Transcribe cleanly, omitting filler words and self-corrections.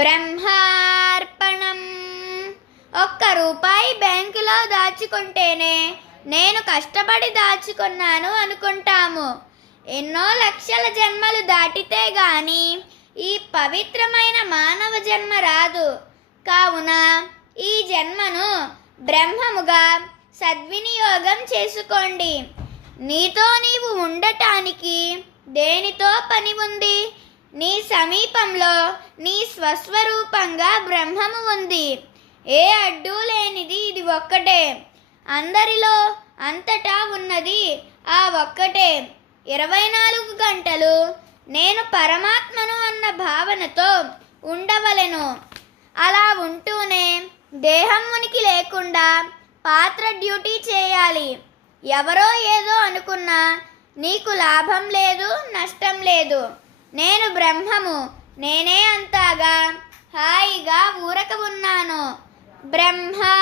బ్రహ్మార్పణం. ₹1 బ్యాంకులో దాచుకుంటేనే నేను కష్టపడి దాచుకున్నాను అనుకుంటాము. ఎన్నో లక్షల జన్మలు దాటితే గాని ఈ పవిత్రమైన మానవ జన్మ రాదు. కావున ఈ జన్మను బ్రహ్మముగా సద్వినియోగం చేసుకోండి. నీతో నీవు ఉండటానికి దేనితో పని ఉంది? నీ సమీపంలో నీ స్వస్వరూపంగా బ్రహ్మము ఉంది. ఏ అడ్డు లేనిది ఇది ఒక్కటే. అందరిలో అంతటా ఉన్నది ఆ ఒక్కటే. 24 గంటలు నేను పరమాత్మను అన్న భావనతో ఉండవలెను. అలా ఉంటూనే దేహం ఉనికి లేకుండా పాత్ర డ్యూటీ చేయాలి. ఎవరో ఏదో అనుకున్నా నీకు లాభం లేదు, నష్టం లేదు. నేను బ్రహ్మము, నేనే అంతాగా హాయిగా ఊరక ఉన్నాను. బ్రహ్మా